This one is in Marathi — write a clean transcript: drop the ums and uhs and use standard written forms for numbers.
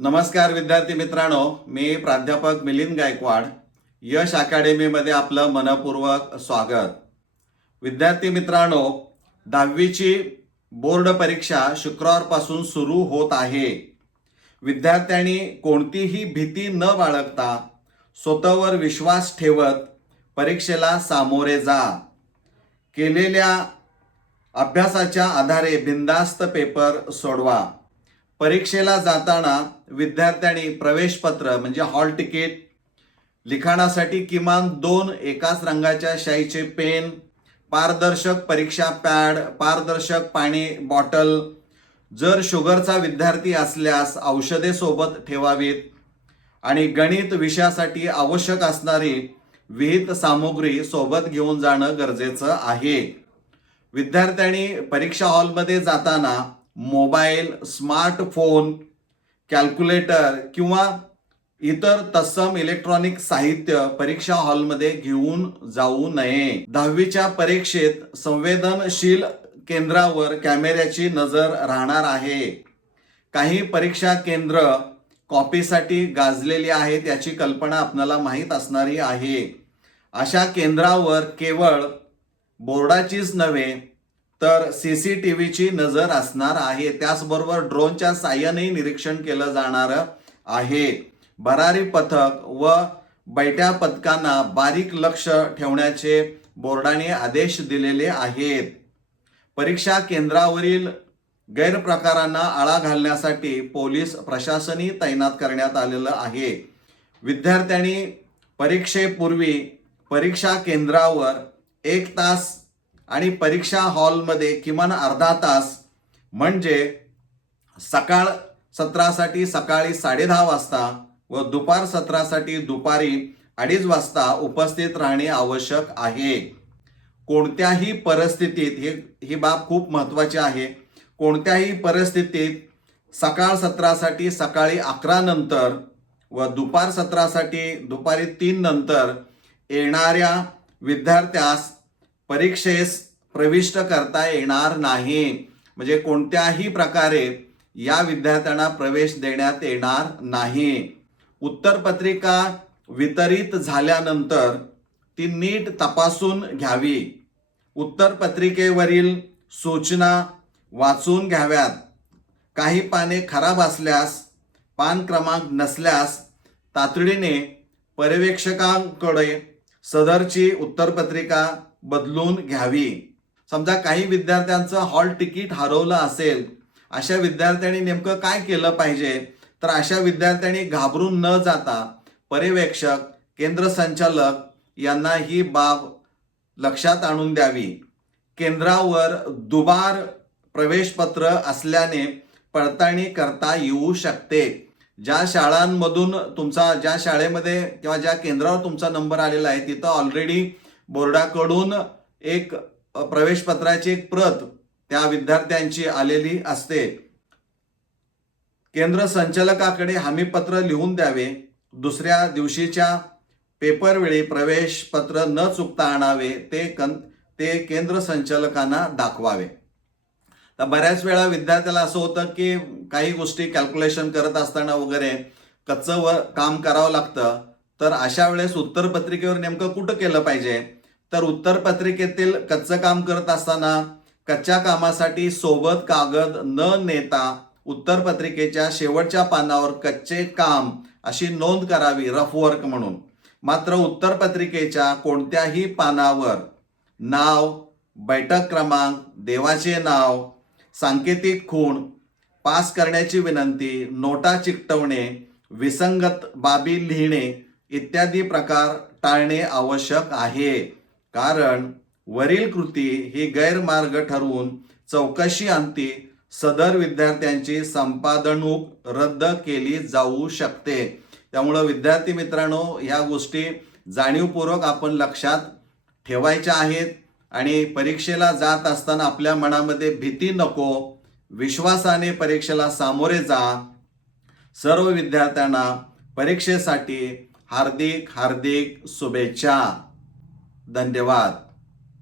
नमस्कार विद्यार्थी मित्रांनो, मी प्राध्यापक मिलिंद गायकवाड. यश अकॅडमीमध्ये आपलं मनपूर्वक स्वागत. विद्यार्थी मित्रांनो, 10वीची बोर्ड परीक्षा शुक्रवारपासून सुरू होत आहे. विद्यार्थ्यांनी कोणतीही भीती न बाळगता स्वतःवर विश्वास ठेवत परीक्षेला सामोरे जा. केलेल्या अभ्यासाच्या आधारे बिनधास्त पेपर सोडवा. परीक्षेला जाताना विद्यार्थ्यांनी प्रवेशपत्र म्हणजे हॉल तिकीट, लिखाणासाठी किमान 2 एकाच रंगाच्या शाईचे पेन, पारदर्शक परीक्षा पॅड, पारदर्शक पाणी बॉटल, जर शुगरचा विद्यार्थी असल्यास औषधे सोबत ठेवावीत आणि गणित विषयासाठी आवश्यक असणारी विहित सामुग्री सोबत घेऊन जाणं गरजेचं आहे. विद्यार्थ्यांनी परीक्षा हॉलमध्ये जाताना मोबाईल, स्मार्टफोन, कॅल्क्युलेटर किंवा इतर तत्सम इलेक्ट्रॉनिक साहित्य परीक्षा हॉलमध्ये घेऊन जाऊ नये. 10वीच्या परीक्षेत संवेदनशील केंद्रावर कॅमेऱ्याची नजर राहणार आहे. काही परीक्षा केंद्र कॉपीसाठी गाजलेली आहेत याची कल्पना आपल्याला माहीत असणारी आहे. अशा केंद्रावर केवळ बोर्डाचीच नव्हे तर CCTVची नजर असणार आहे. त्याचबरोबर ड्रोनच्या साहाय्याने निरीक्षण केलं जाणार आहे. भरारी पथक व बैठ्या पथकांना बारीक लक्ष ठेवण्याचे बोर्डाने आदेश दिलेले आहेत. परीक्षा केंद्रावरील गैरप्रकारांना आळा घालण्यासाठी पोलीस प्रशासनही तैनात करण्यात आलेलं आहे. विद्यार्थ्यांनी परीक्षेपूर्वी परीक्षा केंद्रावर 1 तास आणि परीक्षा हॉलमध्ये किमान अर्धा तास म्हणजे सकाळ सत्रासाठी सकाळी 10:30 वाजता व दुपार सत्रासाठी दुपारी 2:30 वाजता उपस्थित राहणे आवश्यक आहे. कोणत्याही परिस्थितीत ही बाब खूप महत्त्वाची आहे. कोणत्याही परिस्थितीत सकाळ सत्रासाठी सकाळी 11 नंतर व दुपार सत्रासाठी दुपारी 3 नंतर येणाऱ्या विद्यार्थ्यास परीक्षेस प्रविष्ट करता येणार नाही. म्हणजे कोणत्याही प्रकारे या विद्यार्थ्यांना प्रवेश देण्यात येणार नाही. उत्तरपत्रिका वितरित झाल्यानंतर ती नीट तपासून घ्यावी. उत्तरपत्रिकेवरील सूचना वाचून घ्याव्यात. काही पाने खराब असल्यास, पान क्रमांक नसल्यास तातडीने पर्यवेक्षकांकडे सदरची उत्तरपत्रिका बदलून घ्यावी. समजा काही विद्यार्थ्यांचं हॉल तिकीट हरवलं असेल, अशा विद्यार्थ्यांनी नेमकं काय केलं पाहिजे? तर अशा विद्यार्थ्यांनी घाबरून न जाता पर्यवेक्षक, केंद्र संचालक यांना ही बाब लक्षात आणून द्यावी. केंद्रावर दुबार प्रवेशपत्र असल्याने पडताळणी करता येऊ शकते. ज्या शाळेमध्ये किंवा ज्या केंद्रावर तुमचा नंबर आलेला आहे तिथं ऑलरेडी बोर्डाकडून एक प्रवेशपत्राची एक प्रत त्या विद्यार्थ्यांची आलेली असते. केंद्र संचालकाकडे हमीपत्र लिहून द्यावे. दुसऱ्या दिवशीच्या पेपरवेळी प्रवेशपत्र न चुकता आणावे. ते केंद्र संचालकांना दाखवावे. तर बऱ्याच वेळा विद्यार्थ्याला असं होतं की काही गोष्टी कॅल्क्युलेशन करत असताना वगैरे कच्चं काम करावं लागतं. तर अशा वेळेस उत्तरपत्रिकेवर नेमकं कुठं केलं पाहिजे? तर उत्तरपत्रिकेतील कच्चं काम करत असताना कच्च्या कामासाठी सोबत कागद न नेता उत्तरपत्रिकेच्या शेवटच्या पानावर कच्चे काम अशी नोंद करावी, रफ वर्क म्हणून. मात्र उत्तरपत्रिकेच्या कोणत्याही पानावर नाव, बैठक क्रमांक, देवाचे नाव, सांकेतिक खूण, पास करण्याची विनंती, नोटा चिकटवणे, विसंगत बाबी लिहिणे इत्यादी प्रकार टाळणे आवश्यक आहे. कारण वरील कृती ही गैरमार्ग ठरवून चौकशी अंती सदर विद्यार्थ्यांची संपादनूक रद्द केली जाऊ शकते. त्यामुळं विद्यार्थी मित्रांनो, ह्या गोष्टी जाणीवपूर्वक आपण लक्षात ठेवायच्या आहेत आणि परीक्षेला जात असताना आपल्या मनामध्ये भीती नको, विश्वासाने परीक्षेला सामोरे जा. सर्व विद्यार्थ्यांना परीक्षेसाठी हार्दिक हार्दिक शुभेच्छा. धन्यवाद.